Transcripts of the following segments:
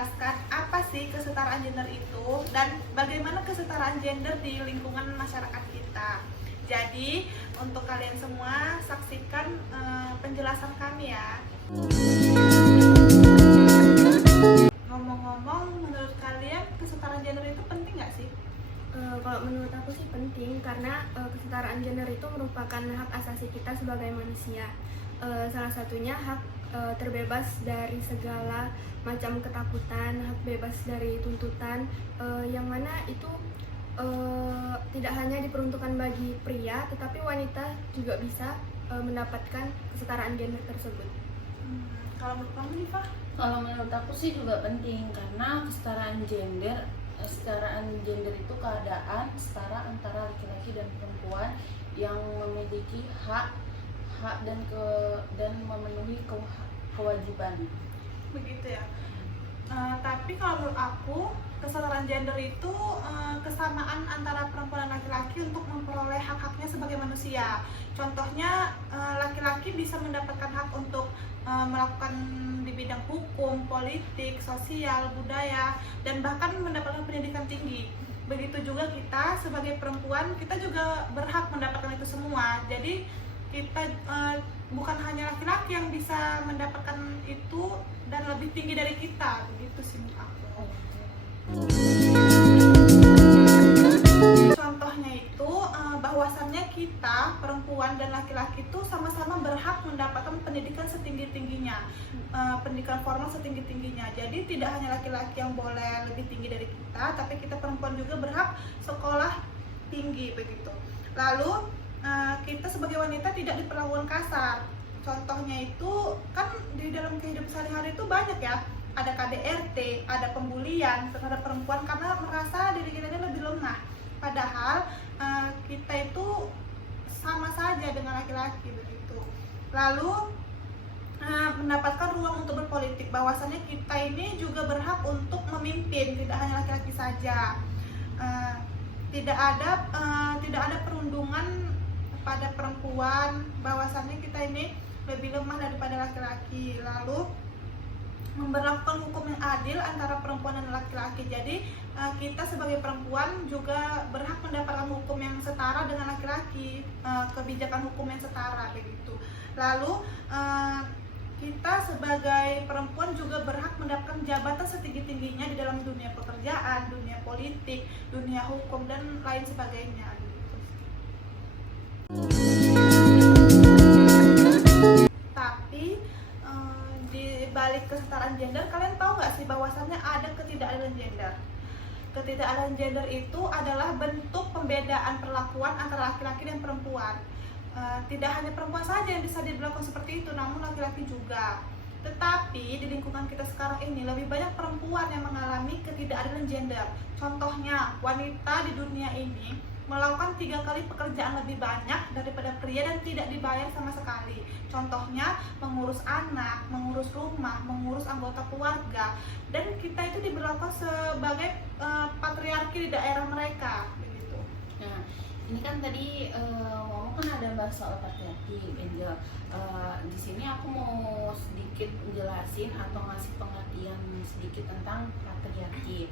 menjelaskan apa sih kesetaraan gender itu dan bagaimana kesetaraan gender di lingkungan masyarakat kita. Jadi, untuk kalian semua saksikan penjelasan kami ya. Ngomong-ngomong, menurut kalian kesetaraan gender itu penting nggak sih? Kalau menurut aku sih penting karena kesetaraan gender itu merupakan hak asasi kita sebagai manusia. Salah satunya hak terbebas dari segala macam ketakutan, hak bebas dari tuntutan, yang mana itu tidak hanya diperuntukkan bagi pria, tetapi wanita juga bisa mendapatkan kesetaraan gender tersebut. Kalau menurut kamu, Nifah? Kalau menurut aku sih juga penting karena kesetaraan gender itu keadaan setara antara laki-laki dan perempuan yang memiliki hak dan memenuhi kewajiban. Begitu ya. Tapi kalau menurut aku kesetaraan gender itu kesamaan antara perempuan dan laki-laki untuk memperoleh hak-haknya sebagai manusia. Contohnya laki-laki bisa mendapatkan hak untuk melakukan di bidang hukum, politik, sosial, budaya, dan bahkan mendapatkan pendidikan tinggi. Begitu juga kita sebagai perempuan, kita juga berhak mendapatkan itu semua. Jadi kita bukan hanya laki-laki yang bisa mendapatkan itu dan lebih tinggi dari kita, begitu sih menurut aku. Contohnya itu bahwasannya kita perempuan dan laki-laki itu sama-sama berhak mendapatkan pendidikan setinggi-tingginya, pendidikan formal setinggi-tingginya. Jadi tidak hanya laki-laki yang boleh lebih tinggi dari kita, tapi kita perempuan juga berhak sekolah tinggi begitu. Lalu kita sebagai wanita tidak diperlakukan kasar. Contohnya itu kan di dalam kehidupan sehari-hari itu banyak ya, ada KDRT, ada pembulian terhadap perempuan karena merasa diri kita lebih lemah. Padahal kita itu sama saja dengan laki-laki begitu. Lalu mendapatkan ruang untuk berpolitik, bahwasannya kita ini juga berhak untuk memimpin, tidak hanya laki-laki saja. Tidak ada perundungan pada perempuan, bahwasannya kita ini lebih lemah daripada laki-laki. Lalu memberlakukan hukum yang adil antara perempuan dan laki-laki. Jadi kita sebagai perempuan juga berhak mendapatkan hukum yang setara dengan laki-laki, kebijakan hukum yang setara begitu. Lalu kita sebagai perempuan juga berhak mendapatkan jabatan setinggi-tingginya di dalam dunia pekerjaan, dunia politik, dunia hukum, dan lain sebagainya. Tapi di balik kesetaraan gender, kalian tahu nggak sih bahwasannya ada ketidakadilan gender? Ketidakadilan gender itu adalah bentuk pembedaan perlakuan antara laki-laki dan perempuan. Tidak hanya perempuan saja yang bisa diberlakukan seperti itu, namun laki-laki juga. Tetapi di lingkungan kita sekarang ini lebih banyak perempuan yang mengalami ketidakadilan gender. Contohnya, wanita di dunia ini melakukan 3 kali pekerjaan lebih banyak daripada pria dan tidak dibayar sama sekali. Contohnya mengurus anak, mengurus rumah, mengurus anggota keluarga, dan kita itu diberlakukan sebagai patriarki di daerah mereka begitu. Nah, ini kan tadi ngomong kan ada bahas soal patriarki, Angel. Di sini aku mau sedikit menjelasin atau ngasih pengertian sedikit tentang patriarki.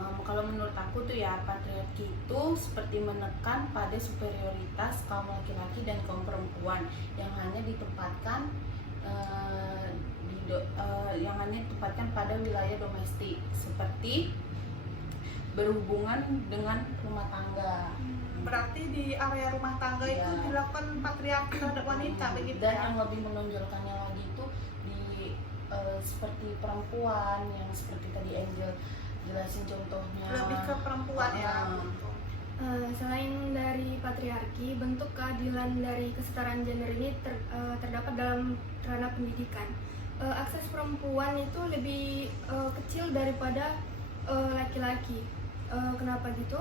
Kalau menurut aku tuh ya, patriarki itu seperti menekan pada superioritas kaum laki-laki dan kaum perempuan yang hanya ditempatkan pada wilayah domestik, seperti berhubungan dengan rumah tangga. Berarti di area rumah tangga itu Ya, dilakukan patriarki terhadap wanita begitu dan ya. yang lebih menonjolkannya lagi itu di seperti perempuan yang seperti tadi Angel jelasin contohnya, Lebih ke perempuan ya. Selain dari patriarki, bentuk keadilan dari kesetaraan gender ini terdapat dalam ranah pendidikan. Akses perempuan itu lebih kecil daripada laki-laki. Kenapa gitu?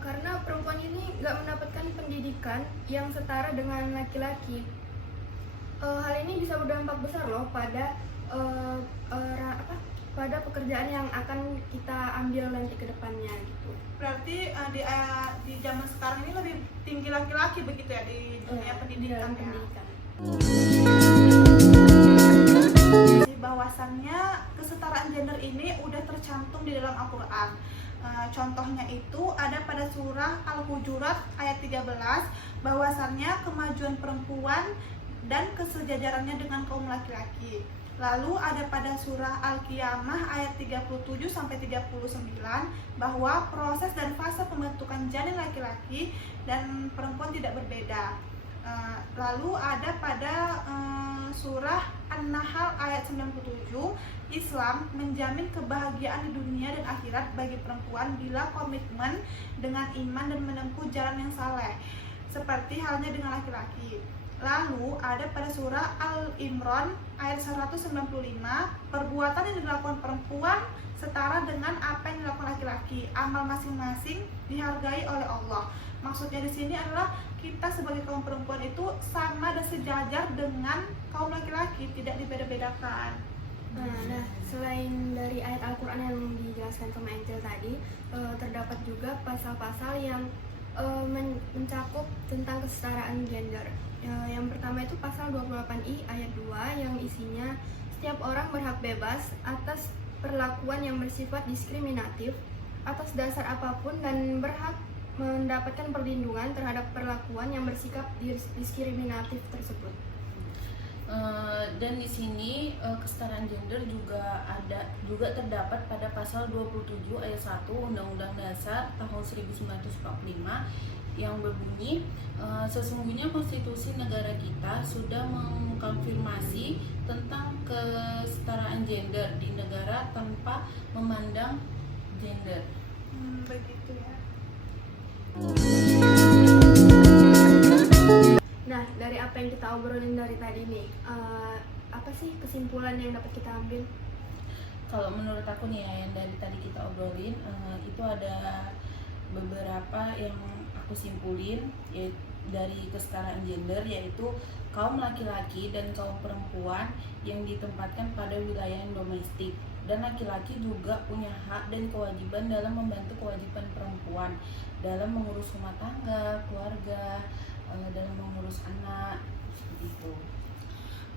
Karena perempuan ini nggak mendapatkan pendidikan yang setara dengan laki-laki. Hal ini bisa berdampak besar loh pada pada pekerjaan yang akan kita ambil nanti ke depannya gitu. Berarti di zaman sekarang ini lebih tinggi laki-laki begitu ya di dunia pendidikan ya. Pendidikan. bahwasannya kesetaraan gender ini udah tercantum di dalam Al-Quran. Contohnya itu ada pada surah Al-Hujurat ayat 13, bahwasannya kemajuan perempuan dan kesejajarannya dengan kaum laki-laki. Lalu ada pada surah Al-Qiyamah ayat 37 sampai 39, bahwa proses dan fase pembentukan janin laki-laki dan perempuan tidak berbeda. Lalu ada pada surah An-Nahl ayat 97, Islam menjamin kebahagiaan di dunia dan akhirat bagi perempuan bila komitmen dengan iman dan menempuh jalan yang saleh, seperti halnya dengan laki-laki. Lalu ada pada surah Al-Imran ayat 195, perbuatan yang dilakukan perempuan setara dengan apa yang dilakukan laki-laki, amal masing-masing dihargai oleh Allah. Maksudnya di sini adalah kita sebagai kaum perempuan itu sama dan sejajar dengan kaum laki-laki, tidak dibeda-bedakan. Nah, selain dari ayat Al-Quran yang dijelaskan sama Angel tadi, terdapat juga pasal-pasal yang mencakup tentang kesetaraan gender. Yang pertama itu pasal 28I ayat 2 yang isinya setiap orang berhak bebas atas perlakuan yang bersifat diskriminatif atas dasar apapun dan berhak mendapatkan perlindungan terhadap perlakuan yang bersikap diskriminatif tersebut. Dan di sini kesetaraan gender juga terdapat pada pasal 27 ayat 1 Undang-Undang Dasar tahun 1945 yang berbunyi, sesungguhnya konstitusi negara kita sudah mengkonfirmasi tentang kesetaraan gender di negara tanpa memandang gender. Begitu ya. Nah, dari apa yang kita obrolin dari tadi nih, apa sih kesimpulan yang dapat kita ambil? Kalau menurut aku nih ya, yang dari tadi kita obrolin itu ada beberapa yang aku simpulin dari kesetaraan gender, yaitu kaum laki-laki dan kaum perempuan yang ditempatkan pada wilayah yang domestik, dan laki-laki juga punya hak dan kewajiban dalam membantu kewajiban perempuan dalam mengurus rumah tangga, keluarga, dalam mengurus anak, seperti itu.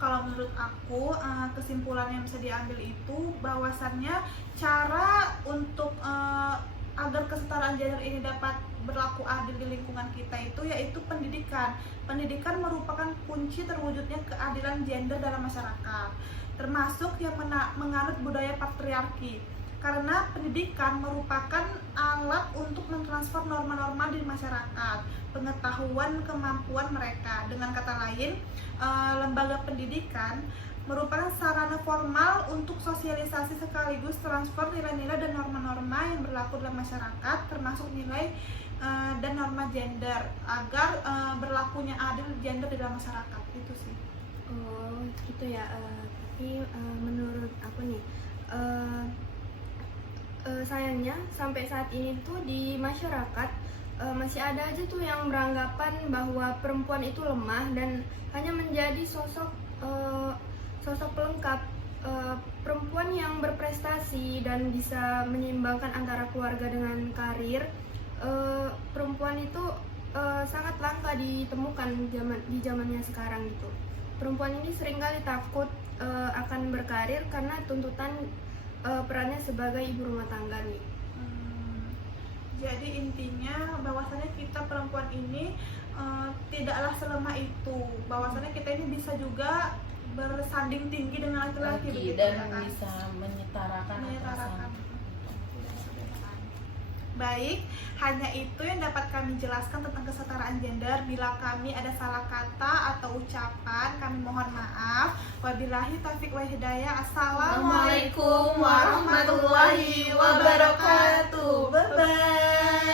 Kalau menurut aku, kesimpulan yang bisa diambil itu bahwasannya cara untuk agar kesetaraan gender ini dapat berlaku adil di lingkungan kita itu yaitu pendidikan. Pendidikan merupakan kunci terwujudnya keadilan gender dalam masyarakat, termasuk yang menganut budaya patriarki. Karena pendidikan merupakan alat untuk mentransfer norma-norma di masyarakat, pengetahuan, kemampuan mereka. Dengan kata lain, lembaga pendidikan merupakan sarana formal untuk sosialisasi sekaligus transfer nilai-nilai dan norma-norma yang berlaku dalam masyarakat, termasuk nilai dan norma gender, agar berlakunya adil gender di dalam masyarakat. Itu sih. Oh, gitu ya. Tapi menurut aku nih, sayangnya sampai saat ini tuh di masyarakat masih ada aja tuh yang beranggapan bahwa perempuan itu lemah dan hanya menjadi sosok pelengkap. Perempuan yang berprestasi dan bisa menyeimbangkan antara keluarga dengan karir, perempuan itu sangat langka ditemukan di zamannya sekarang gitu. Perempuan ini seringkali takut akan berkarir karena tuntutan perannya sebagai ibu rumah tangga nih. Jadi intinya bahwasannya kita perempuan ini tidaklah selemah itu. Bahwasannya kita ini bisa juga bersanding tinggi dengan laki-laki begitu, dan ya kan? bisa menyetarakan. Baik, hanya itu yang dapat kami jelaskan tentang kesetaraan gender. Bila kami ada salah kata atau ucapan, kami mohon maaf. Wabillahi taufiq wa hidayah. Assalamualaikum warahmatullahi wabarakatuh. Bye bye.